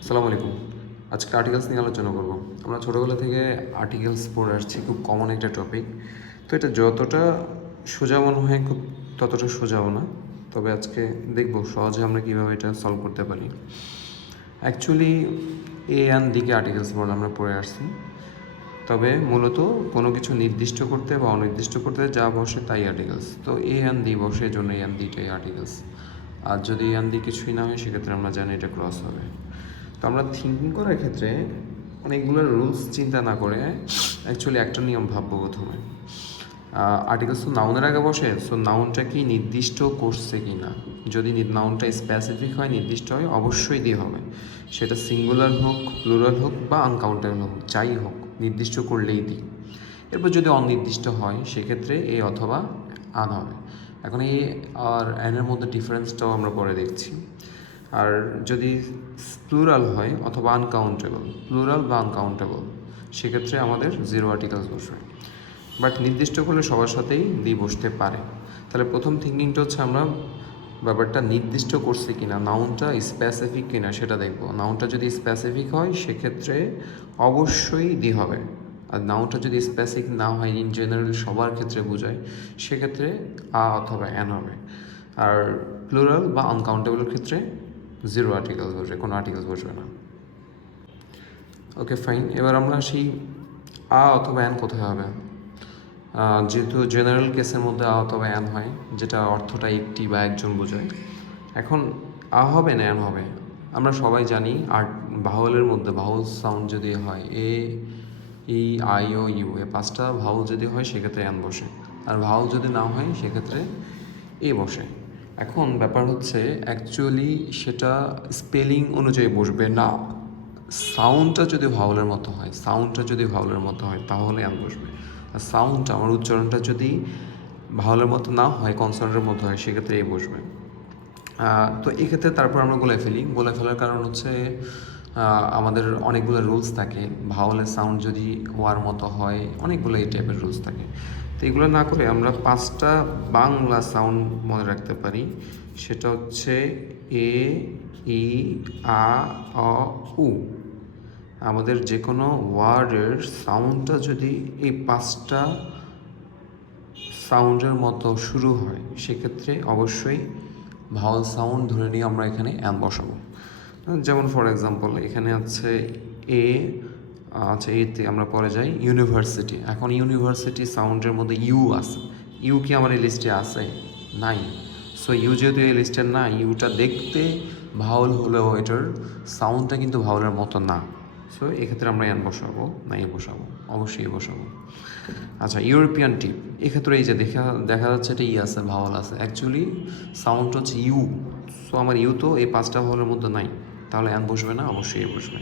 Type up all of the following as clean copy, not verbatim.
আসসালামু আলাইকুম। আজকে আর্টিকেলস নিয়ে আলোচনা করব। আমরা ছোটোবেলা থেকে আর্টিকেলস পড়ে আসছি, খুব কমন একটা টপিক। তো এটা যতটা সোজা মনে হয় খুব ততটা সোজাও না। তবে আজকে দেখব সহজে আমরা কীভাবে এটা সলভ করতে পারি। অ্যাকচুয়ালি এ অ্যান দিকে আর্টিকেলস বলে আমরা পড়ে আসছি। তবে মূলত কোনো কিছু নির্দিষ্ট করতে বা অনির্দিষ্ট করতে যা বসে তাই আর্টিকেলস। তো এ অ্যান দি বসে, এই জন্য এ অ্যান দিটাই আর্টিকেলস। আর যদি এ অ্যান দি কিছুই না হয় সেক্ষেত্রে আমরা জানি এটা ক্রস হবে। তো আমরা থিঙ্কিং করার ক্ষেত্রে অনেকগুলো রুলস চিন্তা না করে অ্যাকচুয়ালি একটা নিয়ম ভাববো প্রথমে। আর্টিকেলস তো নাউনের আগে বসে, সো নাউনটা কি নির্দিষ্ট করছে কি না। যদি নাউনটা স্পেসিফিক হয়, নির্দিষ্ট হয়, অবশ্যই দিয়ে হবে। সেটা সিঙ্গুলার হোক, প্লুরাল হোক বা আনকাউন্টেবল হোক, যাই হোক, নির্দিষ্ট করলেই দিই। এরপর যদি অনির্দিষ্ট হয় সেক্ষেত্রে এ অথবা আন হবে। এখন এ আর অ্যানের মধ্যে ডিফারেন্সটাও আমরা পরে দেখছি। আর যদি প্লুরাল হয় অথবা আনকাউন্টেবল, প্লুরাল বা আনকাউন্টেবল, সেক্ষেত্রে আমাদের জিরো আর্টিকেলস বসবে। বাট নির্দিষ্ট করলে সবার সাথেই দি বসতে পারে। তাহলে প্রথম থিঙ্কিংটা হচ্ছে আমরা ব্যাপারটা নির্দিষ্ট করছি কিনা, নাউনটা স্পেসিফিক কিনা সেটা দেখব। নাউনটা যদি স্পেসিফিক হয় সেক্ষেত্রে অবশ্যই দি হবে। আর নাউনটা যদি স্পেসিফিক না হয়, ইন জেনারেল সবার ক্ষেত্রে বোঝায়, সেক্ষেত্রে আ অথবা অ্যান হবে। আর প্লুরাল বা আনকাউন্টেবলের ক্ষেত্রে জিরো আর্টিকেলস বসবে, কোনো আর্টিকেলস বসবে না। ওকে, ফাইন। এবার আমরা আসি আ অথবা অ্যান কোথায় হবে। যেহেতু জেনারেল কেসের মধ্যে আ অথবা অ্যান হয়, যেটা অর্থটা একটি বা একজন বোঝায়। এখন আ হবে না অ্যান হবে, আমরা সবাই জানি। আর ভাওয়েলের মধ্যে ভাওয়েল সাউন্ড যদি হয়, এ, ই, আই, ও, ইউ, এ পাঁচটা ভাওয়েল যদি হয় সেক্ষেত্রে অ্যান বসে। আর ভাওয়েল যদি না হয় সেক্ষেত্রে এ বসে। এখন ব্যাপার হচ্ছে অ্যাকচুয়ালি সেটা স্পেলিং অনুযায়ী বসবে না। সাউন্ডটা যদি ভাওয়েলের মতো হয়, সাউন্ডটা যদি ভাওয়েলের মতো হয় তাহলে অ্যান বসবে। আর সাউন্ডটা, আমার উচ্চারণটা যদি ভাওয়েলের মতো না হয়, কনসোনেন্টের মতো হয়, সেক্ষেত্রে এ বসবে। তো এক্ষেত্রে তারপর আমরা গলায় ফেলি। গলায় ফেলার কারণ হচ্ছে আমাদের অনেকগুলো রুলস থাকে। ভাওয়েলের সাউন্ড যদি ওয়ার মতো হয়, অনেকগুলো এই টাইপের রুলস থাকে। তো এগুলো না করে আমরা পাঁচটা বাংলা সাউন্ড মনে রাখতে পারি। সেটা হচ্ছে এ, ই, আ, অ, উ। আমাদের যে কোনো ওয়ার্ডের সাউন্ডটা যদি এই পাঁচটা সাউন্ডের মতো শুরু হয় সেক্ষেত্রে অবশ্যই ভাওয়াল সাউন্ড ধরে নিয়ে আমরা এখানে অ্যান বসাবো। যেমন ফর এক্সাম্পল এখানে আছে এ, আচ্ছা এতে আমরা পরে যাই ইউনিভার্সিটি। এখন ইউনিভার্সিটি সাউন্ডের মধ্যে ইউ আছে। ইউ কি আমার এই লিস্টে আছে? নাই। সো ইউ যেহেতু এই লিস্টে না, ইউটা দেখতে ভাওয়াল হলেও এটার সাউন্ডটা কিন্তু ভাওয়ালের মতো না। সো এক্ষেত্রে আমরা অ্যান বসাবো না, এ বসাবো, অবশ্যই বসাবো। আচ্ছা, ইউরোপিয়ান টিপ, এক্ষেত্রে এই যে দেখা যাচ্ছে এটা ই আছে, ভাওয়াল আছে, অ্যাকচুয়ালি সাউন্ড হচ্ছে ইউ। সো আমার ইউ তো এই পাঁচটা ভাওয়ালের মধ্যে নাই, তাহলে অ্যান বসবে না, অবশ্যই এ বসবে।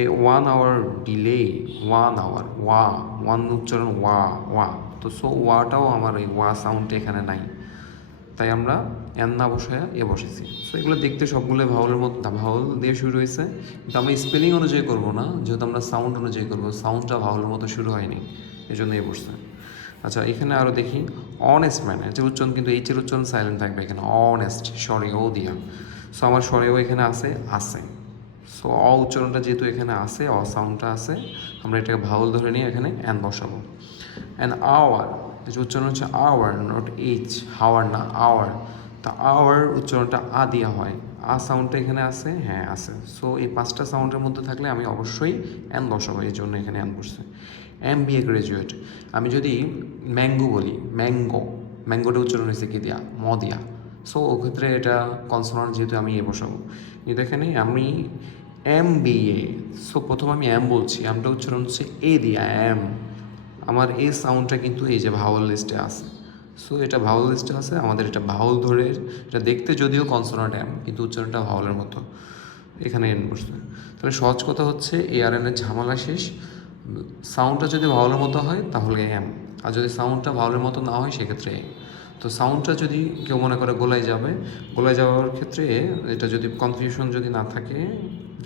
এ 1 আওয়ার ডিলে, 1 আওয়ার, ওয়া, ওয়ান উচ্চারণ ওয়া, ওয়া। তো সো ওয়াটাও আমার এই ওয়া সাউন্ডটা এখানে নাই, তাই আমরা এন না বসায় এ বসেছি। সো এগুলো দেখতে সবগুলো ভাওয়ালের মতো, ভাওয়াল দিয়ে শুরু হয়েছে, কিন্তু আমরা স্পেলিং অনুযায়ী করবো না, যেহেতু আমরা সাউন্ড অনুযায়ী করবো। সাউন্ডটা ভাওয়ালের মতো শুরু হয়নি, এই জন্য এ বসছে। আচ্ছা, এখানে আরও দেখি অনেস্ট ম্যান, এর উচ্চারণ কিন্তু এইচের উচ্চারণ সাইলেন্ট থাকবে এখানে, অনেস্ট, সরি ও দিয়া। সো আমার সরেও এখানে আছে, আছে। সো অ উচ্চারণটা যেহেতু এখানে আছে, অ সাউন্ডটা আছে, আমরা এটাকে ভাওয়াল ধরে নিয়ে এখানে অ্যান বসাবো। অ্যান আওয়ার, এই যে উচ্চারণ হচ্ছে আওয়ার, নট এইচ, হাওয়ার না, আওয়ার। তা আওয়ার উচ্চারণটা আ দিয়া হয়, আ সাউন্ডটা এখানে আছে, হ্যাঁ আছে। সো এই পাঁচটা সাউন্ডের মধ্যে থাকলে আমি অবশ্যই অ্যান বসাবো, এই জন্য এখানে অ্যান বসছে। এম বি এ গ্রাজুয়েট, আমি যদি ম্যাঙ্গো বলি, ম্যাঙ্গো, ম্যাঙ্গোটা উচ্চারণ হয়েছে কি দিয়া, ম দিয়া। সো ওক্ষেত্রে এটা কনসোনান্ট, যেহেতু আমি এ বসাবো। কিন্তু এখানে আমি এম বি এ, সো প্রথম আমি এম বলছি, এমটা উচ্চারণ হচ্ছে এ দিয়া, এম। আমার এই সাউন্ডটা কিন্তু এই যে ভাওয়াল লিস্টে আছে। সো এটা ভাওয়াল লিস্টে আছে, আমাদের এটা ভাওয়াল ধরে, এটা দেখতে যদিও কনসোনান্ট এম, কিন্তু উচ্চারণটা ভাওয়ালের মতো, এখানে এন বসবে। তাহলে সহজ কথা হচ্ছে এ আর এনের ঝামেলা শেষ। সাউন্ডটা যদি ভাওয়ালের মতো হয় তাহলে এম, আর যদি সাউন্ডটা ভাওয়ালের মতো না হয় সেক্ষেত্রে এ। তো সাউন্ডটা যদি কেউ মনে করে গোলায় যাবে, গোলায় যাওয়ার ক্ষেত্রে এটা যদি কনফিউশন যদি না থাকে,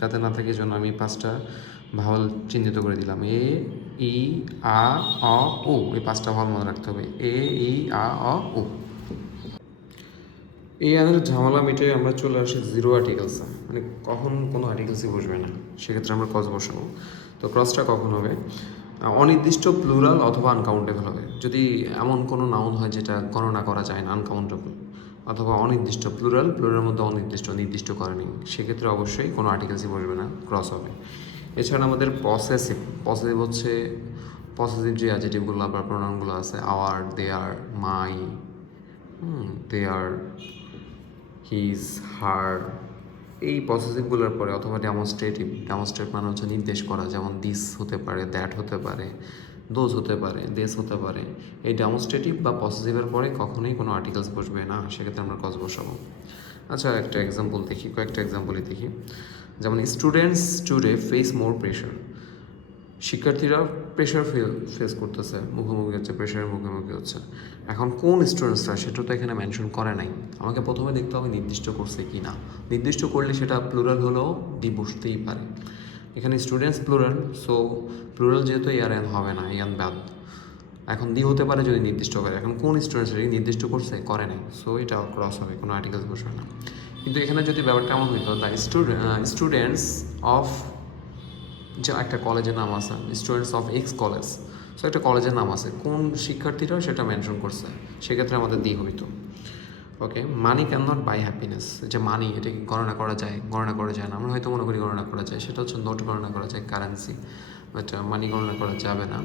যাতে না থাকে, জন্য আমি পাঁচটা ভাওয়াল চিহ্নিত করে দিলাম। এ, ই, আ, অ, ও, এই পাঁচটা ভাওয়াল মনে রাখতে হবে। এ, ই, আ, অ, ও। এই আমাদের ঝামেলা মিটে আমরা চলে আসি জিরো আর্টিকেলসে, মানে কখন কোনো আর্টিকেলসই বসবে না, সেক্ষেত্রে আমরা ক্রস বসাবো। তো ক্রসটা কখন হবে? অনির্দিষ্ট প্লুরাল অথবা আনকাউন্টেবল হবে। যদি এমন কোনো নাউন হয় যেটা গণনা করা যায় না, আনকাউন্টেবল, অথবা অনির্দিষ্ট প্লুরাল, প্লুরালের মধ্যে অনির্দিষ্ট, নির্দিষ্ট করেনি, সেক্ষেত্রে অবশ্যই কোনো আর্টিকেলসই বসবে না, ক্রস হবে। এছাড়া আমাদের পসেসিভ, পসেসিভ হচ্ছে পসেসিভ যে অ্যাডজেক্টিভগুলো বা প্রোনাউনগুলো আছে, আওয়ার, দেয়ার, মাই, দেয়ার, হিজ, হার, এই পসেসিভগুলোর পরে অথবা ডেমনস্ট্রেটিভ, ডেমনস্ট্রেট মানে হচ্ছে নির্দেশ করা, যেমন দিস হতে পারে, দ্যাট হতে পারে, দোজ হতে পারে, দেশ হতে পারে। এই ডেমনস্ট্রেটিভ বা পসেসিভের পরে কখনোই কোনো আর্টিকেলস বসবে না, সেক্ষেত্রে আমরা কজ বসাবো। আচ্ছা, একটা এক্সাম্পল দেখি, কয়েকটা এক্সাম্পলই দেখি। যেমন স্টুডেন্টস টুডে ফেস মোর প্রেশার, শিক্ষার্থীরা প্রেশার ফেস করতেছে, মুখোমুখি হচ্ছে, প্রেশারের মুখোমুখি হচ্ছে। এখন কোন স্টুডেন্টসরা সেটা তো এখানে মেনশন করে নাই, আমাকে প্রথমে দেখতে হবে নির্দিষ্ট করছে কি না। নির্দিষ্ট করলে সেটা প্লুরাল হলেও দি বসতেই পারে। এখানে স্টুডেন্টস প্লুরাল, সো প্লুরাল যেহেতু ইয়ার এন হবে না, ইয়ান বাদ। এখন দি হতে পারে যদি নির্দিষ্ট করে, এখন কোন স্টুডেন্টস নির্দিষ্ট করছে, করে নাই, সো এটা ক্রস হবে, কোনো আর্টিকেলস বসবে না। কিন্তু এখানে যদি ব্যাপারটা এমন হইতো, দ্য স্টুডেন্টস অফ, যে একটা কলেজের নাম আছে, students of x college, so একটা কলেজের নাম আছে, কোন শিক্ষার্থীরা সেটা মেনশন করছে, সেক্ষেত্রে আমাদের দি হইতো। Okay, money can not buy happiness, যে মানি, এটা কি গণনা করা যায়? গণনা করা যায় না, আমরা হয়তো মনে করি গণনা করা যায়, সেটা হচ্ছে নোট গণনা করা যায়, কারেন্সি, বাট মানি গণনা করা যাবে না,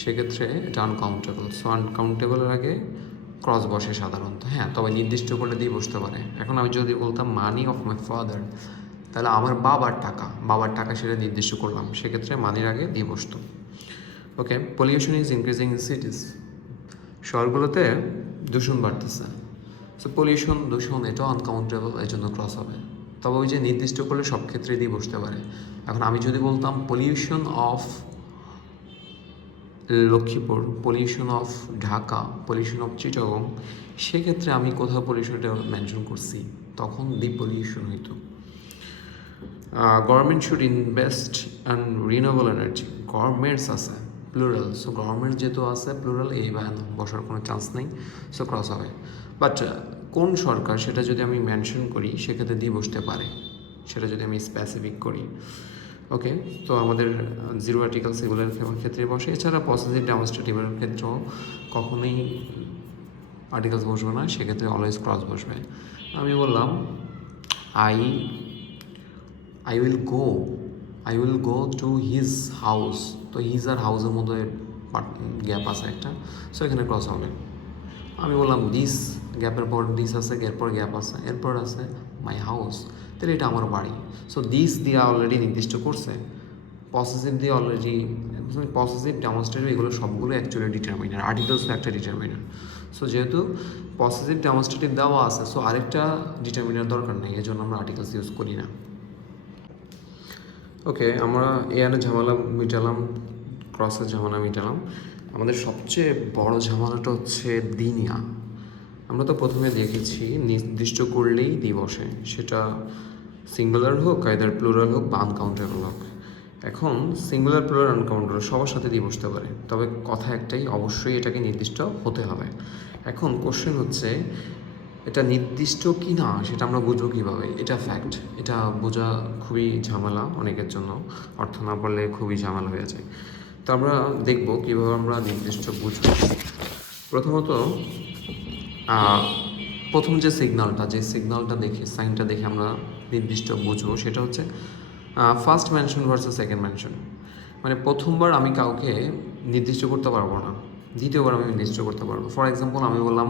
সেক্ষেত্রে এটা আনকাউন্টেবল। সো আনকাউন্টেবলের আগে ক্রস বসে সাধারণত, হ্যাঁ, তবে নির্দিষ্ট করলে দিয়ে বসতে পারে। এখন আমি যদি বলতাম মানি অফ মাই ফাদার, তাহলে আমার বাবার টাকা, বাবার টাকা সেটা নির্দিষ্ট করলাম, সেক্ষেত্রে মানির আগে দিয়ে বসতো। Okay, pollution is increasing in cities, শহরগুলোতে দূষণ বাড়তেছে, সো পলিউশন, দূষণ, এটাও আনকাউন্টেবল, এই জন্য ক্রস হবে। তবে ওই যে নির্দিষ্ট করলে সব ক্ষেত্রে দিয়ে বসতে পারে। এখন আমি যদি বলতাম pollution of Lakshmipur, pollution of Dhaka, pollution of Chittagong, সেক্ষেত্রে আমি কোথাও পলিউশনটা মেনশন করছি, তখন দি পলিউশন হইতো। Government should invest and renewable energy, governments আছে প্লুরাল, সো গভর্নমেন্ট যেহেতু আছে প্লুরাল, এই বায়ান বসার কোনো চান্স নেই, সো ক্রস হবে। বাট কোন সরকার সেটা যদি আমি মেনশন করি, সেক্ষেত্রে দিয়ে বসতে পারে, সেটা যদি আমি স্পেসিফিক করি। ওকে, তো আমাদের জিরো আর্টিকেলস এগুলোর ক্ষেত্রে বসে। এছাড়া পসেসিভ ডেমনস্ট্রেটিভের ক্ষেত্রেও কখনোই আর্টিকেলস বসবে না, সেক্ষেত্রে অলওয়েজ ক্রস বসবে। আমি বললাম I I will go to his house, তো হিজ আর হাউসের মধ্যে গ্যাপ আছে একটা, সো এখানে ক্রস হবে। আমি বললাম দিস, গ্যাপের পর দিস আছে, এরপর গ্যাপ আছে, এরপর আছে মাই হাউস, তাহলে এটা আমার বাড়ি। সো দিস দিয়ে অলরেডি নির্দিষ্ট করছে, পসেসিভ দিয়ে অলরেডি, পসেসিভ, ডেমনস্ট্রেটিভ, এগুলো সবগুলো অ্যাকচুয়ালি ডিটারমিনার, আর্টিকেলসও একটা ডিটারমিনার। সো যেহেতু পসেসিভ ডেমনস্ট্রেটিভ দেওয়া আছে, সো আরেকটা ডিটারমিনার দরকার নেই, এই জন্য আমরা আর্টিকেলস ইউজ করি না। ওকে, আমরা এয়ারের ঝামেলা মিটালাম, ক্রসের ঝামেলা মিটালাম। আমাদের সবচেয়ে বড় ঝামেলাটা হচ্ছে দিনিয়া। আমরা তো প্রথমে দেখেছি নির্দিষ্ট করলেই দি বসে, সেটা সিঙ্গুলার হোক, আইদার প্লুরাল হোক বা আনকাউন্টেবল হোক। এখন সিঙ্গুলার, প্লুরাল, আনকাউন্টেবল সবার সাথে দিয়ে বসতে পারে, তবে কথা একটাই, অবশ্যই এটাকে নির্দিষ্ট হতে হবে। এখন কোশ্চেন হচ্ছে এটা নির্দিষ্ট কি না সেটা আমরা বুঝবো কীভাবে? এটা ফ্যাক্ট, এটা বোঝা খুবই ঝামেলা অনেকের জন্য, অর্থ না পড়লে খুবই ঝামেলা হয়ে যায়। তো আমরা দেখব কীভাবে আমরা নির্দিষ্ট বুঝবো। প্রথমত প্রথম যে সিগন্যালটা দেখে, সাইনটা দেখে আমরা নির্দিষ্ট বুঝবো, সেটা হচ্ছে first mention versus second mention. মানে প্রথমবার আমি কাউকে নির্দিষ্ট করতে পারবো না, দ্বিতীয়বার আমি নির্দিষ্ট করতে পারবো। ফর এক্সাম্পল, আমি বললাম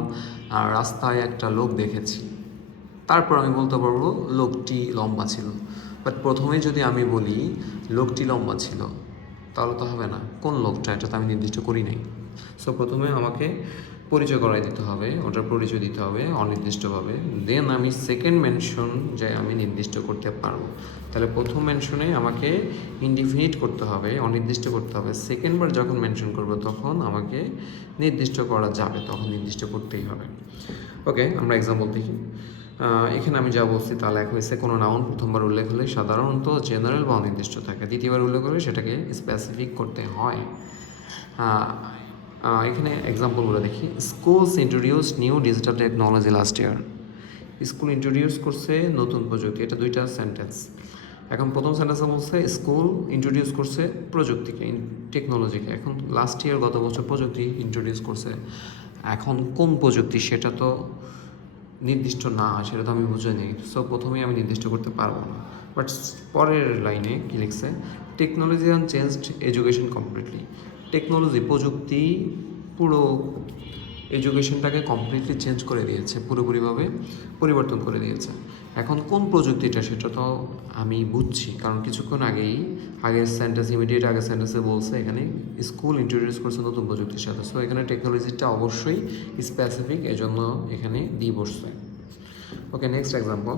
রাস্তায় একটা লোক দেখেছি, তারপর আমি বলতে পারবো লোকটি লম্বা ছিল। বাট প্রথমেই যদি আমি বলি লোকটি লম্বা ছিল, তাহলে তো হবে না, কোন লোকটা, এটা তো আমি নির্দিষ্ট করি নাই। সো প্রথমে আমাকে পরিচয় করাই দিতে হবে, ওটার পরিচয় দিতে হবে অনির্দিষ্টভাবে, দেন আমি সেকেন্ড মেনশন যে আমি নির্দিষ্ট করতে পারবো। তাহলে প্রথম মেনশনে আমাকে ইনডিফিনিট করতে হবে, অনির্দিষ্ট করতে হবে। সেকেন্ডবার যখন মেনশন করবো তখন আমাকে নির্দিষ্ট করা যাবে, তখন নির্দিষ্ট করতেই হবে। ওকে, আমরা এক্সাম্পল দেখি। এখানে আমি যা বলছি তা লেখা হয়েছে, কোনো নাউন প্রথমবার উল্লেখ হলে সাধারণত জেনারেল বা অনির্দিষ্ট থাকে, দ্বিতীয়বার উল্লেখ হলে সেটাকে স্পেসিফিক করতে হয়। এখানে এক্সাম্পলগুলো দেখি। Schools introduce new digital technology last year, school introduce করছে নতুন প্রযুক্তি, এটা দুইটা সেন্টেন্স। এখন প্রথম সেন্টেন্সে বলছে স্কুল ইন্ট্রোডিউস করছে প্রযুক্তিকে, টেকনোলজিকে। এখন লাস্ট ইয়ার গত বছর প্রযুক্তি ইন্ট্রোডিউস করছে, এখন কোন প্রযুক্তি সেটা তো নির্দিষ্ট না, সেটা তো আমি বুঝে নিই। সো প্রথমেই আমি নির্দিষ্ট করতে পারবো না। বাট পরের লাইনে কী লিখছে, technology and changed education completely. Technology, প্রযুক্তি পুরো এডুকেশনটাকে কমপ্লিটলি চেঞ্জ করে দিয়েছে, পুরোপুরিভাবে পরিবর্তন করে দিয়েছে। এখন কোন প্রযুক্তিটা সেটা তো আমি বুঝছি, কারণ কিছুক্ষণ আগের সেন্টেন্স, ইমিডিয়েট আগের সেন্টেন্সে বলছে এখানে স্কুল ইন্ট্রোডিউস করছে নতুন প্রযুক্তির সাথে। সো এখানে টেকনোলজিটা অবশ্যই স্পেসিফিক, এজন্য এখানে দিয়ে বসছে। Okay, next example,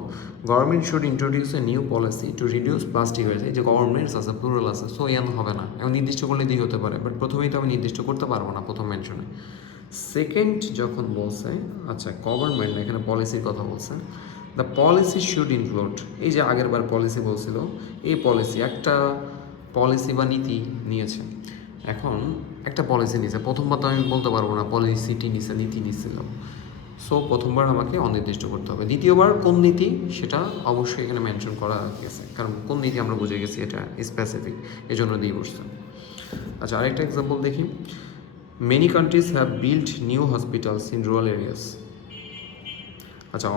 government should introduce a new policy to reduce plastic waste. এই যে গভর্নমেন্টস আছে, প্লুরাল আছে, সো এন হবে না, এখন নির্দিষ্ট করলে দিয়ে হতে পারে, বাট প্রথমেই তো আমি নির্দিষ্ট করতে পারবো না প্রথম মেনশনে। সেকেন্ড যখন বলছে, আচ্ছা গভর্নমেন্ট এখানে পলিসির কথা বলছে, দ্য পলিসি শুড ইনক্লুড, এই যে আগের বার পলিসি বলছিল, এই পলিসি একটা পলিসি বা নীতি নিয়েছে। এখন একটা পলিসি নিয়েছে, প্রথমবার তো আমি বলতে পারবো না পলিসিটি নিছে, নীতি নিছিল। সো প্রথমবার আমাকে অনির্দিষ্ট করতে হবে। দ্বিতীয়বার কোন নীতি সেটা অবশ্যই এখানে মেনশন করা গেছে, কারণ কোন নীতি আমরা বুঝে গেছি এটা স্পেসিফিক, এই জন্য দিয়ে বসছে। আচ্ছা, আরেকটা এক্সাম্পল দেখি, many countries have build new hospitals in rural areas. আচ্ছা,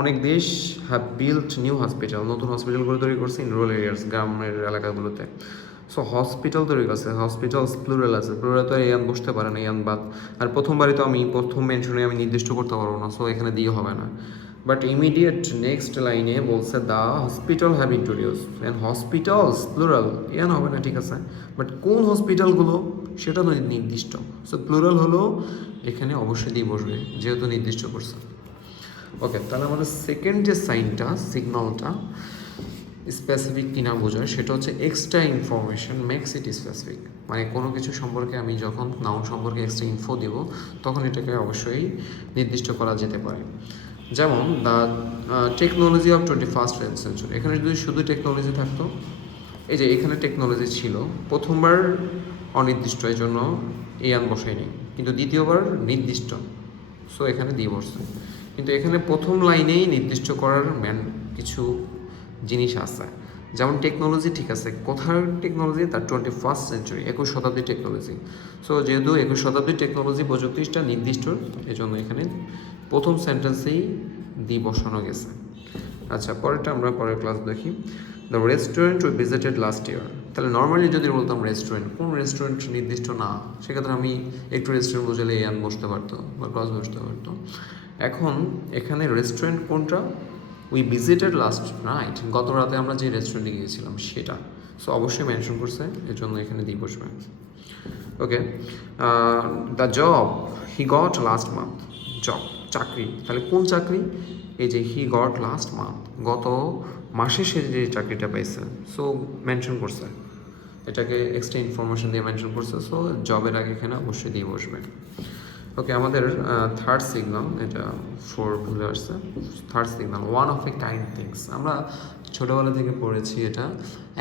অনেক দেশ হ্যাভ বিল্ড নিউ হসপিটাল, নতুন হসপিটালগুলো তৈরি করছে ইন রুরাল এরিয়াস, গ্রামের এলাকাগুলোতে। সো হসপিটাল তৈরি করছে, হসপিটালস প্লুরাল আছে, প্লুরাল তো ইয়ান বসতে পারে না, ইয়ান বাদ। আর প্রথমবারই তো আমি প্রথম মেনশনে আমি নির্দিষ্ট করতে পারবো না, সো এখানে দিয়ে হবে না। বাট ইমিডিয়েট নেক্সট লাইনে বলছে the hospital have introduce, and hospitals plural, ইয়ান হবে না, ঠিক আছে, বাট কোন হসপিটালগুলো সেটা তো নির্দিষ্ট। সো প্লুরাল হলো এখানে অবশ্যই দিয়ে বসবে, যেহেতু নির্দিষ্ট করছে। ওকে, তাহলে আমাদের সেকেন্ড যে সাইনটা, সিগন্যালটা স্পেসিফিক কিনা বোঝায়, সেটা হচ্ছে extra information makes it specific. মানে কোনো কিছু সম্পর্কে আমি যখন নাউন সম্পর্কে এক্সট্রা ইনফো দেব, তখন এটাকে অবশ্যই নির্দিষ্ট করা যেতে পারে। যেমন the technology of 21st century, এখানে যদি শুধু টেকনোলজি থাকতো, এই যে এখানে টেকনোলজি ছিল, প্রথমবার অনির্দিষ্ট, এই জন্য এয়ান বসায়নি, কিন্তু দ্বিতীয়বার নির্দিষ্ট, সো এখানে দিয়ে বসছে। কিন্তু এখানে প্রথম লাইনেই নির্দিষ্ট করার কিছু জিনিস আছে, যেমন টেকনোলজি, ঠিক আছে, কোথার টেকনোলজি, তার 21st সেঞ্চুরি, 21 শতাব্দীর টেকনোলজি। সো যেহেতু 21 শতাব্দীর টেকনোলজি প্রযুক্তিটা নির্দিষ্ট, এজন্য এখানে প্রথম সেন্টেন্সেই দিয়ে বসানো গেছে। আচ্ছা, পরেরটা আমরা পরের ক্লাস দেখি, the restaurant we visited last year. তাহলে নর্মালি যদি বলতাম রেস্টুরেন্ট, কোন রেস্টুরেন্ট নির্দিষ্ট না, সেক্ষেত্রে আমি একটু রেস্টুরেন্ট বুঝলে এন বসতে পারতো বা ক্লাস বসতে পারতো। এখন এখানে রেস্টুরেন্ট কোনটা, উই ভিজিটেড লাস্ট নাইট, গত রাতে আমরা যে রেস্টুরেন্টে গিয়েছিলাম সেটা। সো অবশ্যই মেনশন করছে, এর জন্য এখানে দিয়ে বসবে। Okay, the job he got last month, job চাকরি, তাহলে কোন চাকরি, এই যে হি গট লাস্ট মান্থ, গত মাসে সে যে চাকরিটা পাইছে, সো মেনশন করছে, এটাকে এক্সট্রা ইনফরমেশন দিয়ে মেনশন করছে। সো জবের আগে এখানে অবশ্যই দিয়ে বসবে। ওকে, আমাদের থার্ড সিগনাল, এটা 4 ভুলে আসছে। Third signal, one of a kind things, আমরা ছোটোবেলা থেকে পড়েছি এটা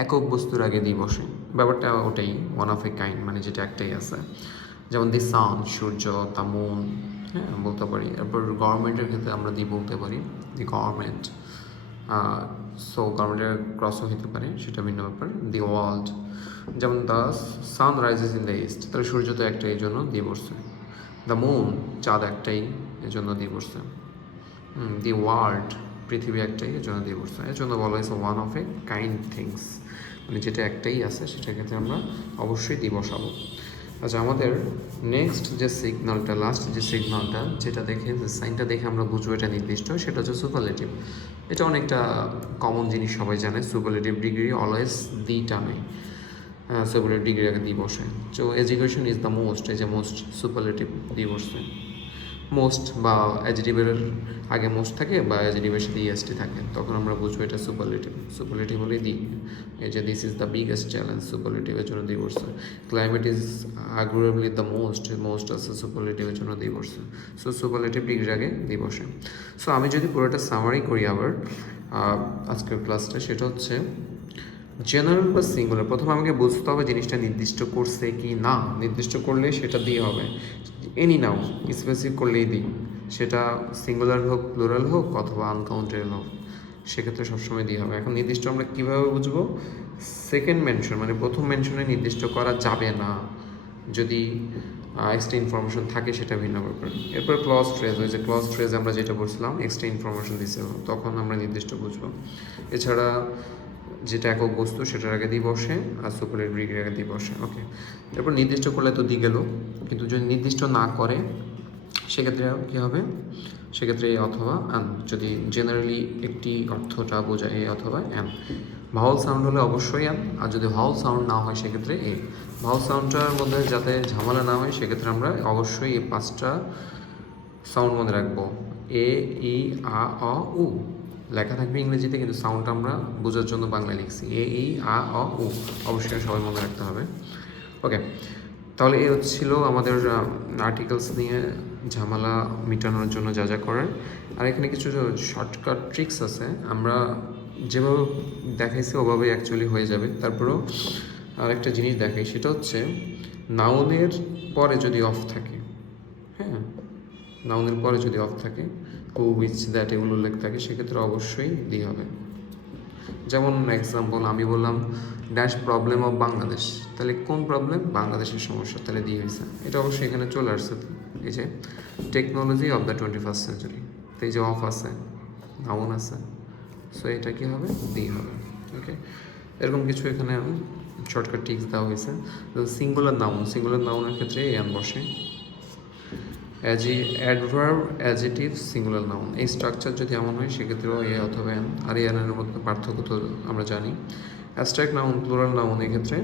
একক বস্তুর আগে দিয়ে বসে, ব্যাপারটা ওটাই, ওয়ান অফ এ কাইন্ড মানে যেটা একটাই আছে। যেমন দি সান, সূর্য, দ্য মুন, হ্যাঁ বলতে পারি। এরপর গভর্নমেন্টের ক্ষেত্রে আমরা দিয়ে বলতে পারি দি গভর্নমেন্ট, সো গভর্নমেন্টের ক্রসও হতে পারে, সেটা ভিন্ন ব্যাপার। দি ওয়ার্ল্ড, যেমন the sun rises in the east, তাহলে সূর্য তো একটাই, এই জন্য দিয়ে বসছে। দ্য মুন, চাঁদ একটাই, এজন্য দিয়ে বসছে। দি ওয়ার্ল্ড, পৃথিবী একটাই, এজন্য দিয়ে বসছে। এর জন্য বলা হয়েছে one of a kind things, মানে যেটা একটাই আছে সেটার ক্ষেত্রে আমরা অবশ্যই দিয়ে বসাবো। আচ্ছা, আমাদের নেক্সট যে সিগনালটা, লাস্ট যে সিগনালটা, যেটা দেখে, যে সাইনটা দেখে আমরা বুঝবো এটা নির্দিষ্ট, সেটা হচ্ছে সুপারলেটিভ। এটা অনেকটা কমন জিনিস, সবাই জানে। সুপারলেটিভ ডিগ্রি অলওয়েজ দি টানে, সুপারলেটিভ ডিগ্রি আগে দিয়ে বসে। So education is the most, এই যে মোস্ট, সুপারলেটিভ দিয়ে বসছে। মোস্ট বা অ্যাডজেটিভের আগে মোস্ট থাকে, বা অ্যাডজেটিভের সাথে ইএসটি থাকে, তখন আমরা বুঝবো এটা সুপারলেটিভ। সুপারলেটিভ হলে দি, এই যে this is the biggest challenge, সুপারলেটিভের জন্য দিয়ে বসছে। Climate is arguably the most, most আছে, সুপারলেটিভের জন্য দিয়ে বসছে। সো সুপারলেটিভ ডিগ্রির আগে দিয়ে বসে। সো আমি যদি পুরোটা সামারি করি আবার আজকের ক্লাসটা, সেটা হচ্ছে জেনারেল বা সিঙ্গুলার। প্রথমে আমাকে বুঝতে হবে জিনিসটা নির্দিষ্ট করছে কি না, নির্দিষ্ট করলে সেটা দিয়ে হবে। এনি নাও স্পেসিফিক করলেই দিই, সেটা সিঙ্গুলার হোক, প্লুরাল হোক অথবা আনকাউন্টেবল হোক, সেক্ষেত্রে সবসময় দিয়ে হবে। এখন নির্দিষ্ট আমরা কীভাবে বুঝবো? সেকেন্ড মেনশন মানে প্রথম মেনশনে নির্দিষ্ট করা যাবে না, যদি এক্সট্রা ইনফরমেশন থাকে সেটা ভিন্ন ব্যাপার। এরপর ক্লজ ফ্রেজ, ওই যে ক্লজ ফ্রেজ আমরা যেটা বলছিলাম এক্সট্রা ইনফরমেশন দিচ্ছে, তখন আমরা নির্দিষ্ট বুঝবো। এছাড়া যেটা একক বস্তু সেটার আগে দিয়ে বসে, আর সুপারলেটিভ ডিগ্রির আগে দিয়ে বসে। ওকে, তারপর নির্দিষ্ট করলে তো দিয়ে গেল, কিন্তু যদি নির্দিষ্ট না করে সেক্ষেত্রে কী হবে? সেক্ষেত্রে এ অথবা অ্যান, যদি জেনারেলি একটি অর্থটা বোঝায় এ অথবা অ্যান। ভাওয়াল সাউন্ড হলে অবশ্যই অ্যান, আর যদি ভাওয়াল সাউন্ড না হয় সেক্ষেত্রে এ। ভাওয়াল সাউন্ডটার মধ্যে যাতে ঝামেলা না হয় সেক্ষেত্রে আমরা অবশ্যই এই 5টা সাউন্ড মনে রাখবো। এ, ই, আ, অ, উ। লেখা থাকবে ইংরেজিতে, কিন্তু সাউন্ডটা আমরা বোঝার জন্য বাংলায় লিখছি। এ, ই, আ, অ, উ। অবশ্যই সবাই মনে রাখতে হবে। ওকে, তাহলে এই হচ্ছিল আমাদের আর্টিকেলস নিয়ে ঝামেলা মেটানোর জন্য যা যা করার। আর এখানে কিছু শর্টকাট ট্রিক্স আছে, আমরা যেভাবে দেখাইছি ওভাবেই অ্যাকচুয়ালি হয়ে যাবে। তারপরেও আর একটা জিনিস দেখাই, সেটা হচ্ছে নাউনের পরে যদি অফ থাকে, হ্যাঁ, নাউনের পরে যদি অফ থাকে, হু, উইচ, দ্যাট এগুলো উল্লেখ থাকে, সেক্ষেত্রে অবশ্যই দিয়ে হবে। যেমন এক্সাম্পল আমি বললাম ড্যাশ প্রবলেম অফ বাংলাদেশ, তাহলে কোন প্রবলেম? বাংলাদেশের সমস্যা, তাহলে দিয়ে হয়েছে। এটা অবশ্যই এখানে চলে আসছে, এই যে technology of the 21st century, তো এই যে অফ আছে, নাউন আছে, সো এটা কী হবে? দিয়ে হবে। ওকে, এরকম কিছু এখানে শর্টকাট টিক্স দেওয়া হয়েছে। সিঙ্গুলার নাউনের ক্ষেত্রে এন বসে। অ্যাডভার্ব, অ্যাডজেটিভ, সিঙ্গুলার নাউন, এই স্ট্রাকচার যদি এমন হয় সেক্ষেত্রেও এ অথবা এন। আর এনের মধ্যে পার্থক্য তো আমরা জানি। অ্যাবস্ট্রাক্ট নাউন, প্লুরাল নাউন, এক্ষেত্রে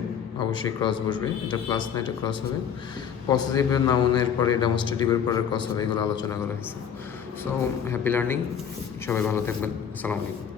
অবশ্যই ক্রস বসবে, এটা প্লাস না, এটা ক্রস হবে। পসেসিভ নাউনের পরে ডেমনস্ট্রেটিভের পরে ক্রস হবে, এগুলো আলোচনা করা হয়েছে। সো হ্যাপি লার্নিং, সবাই ভালো থাকবেন, আসসালামু আলাইকুম।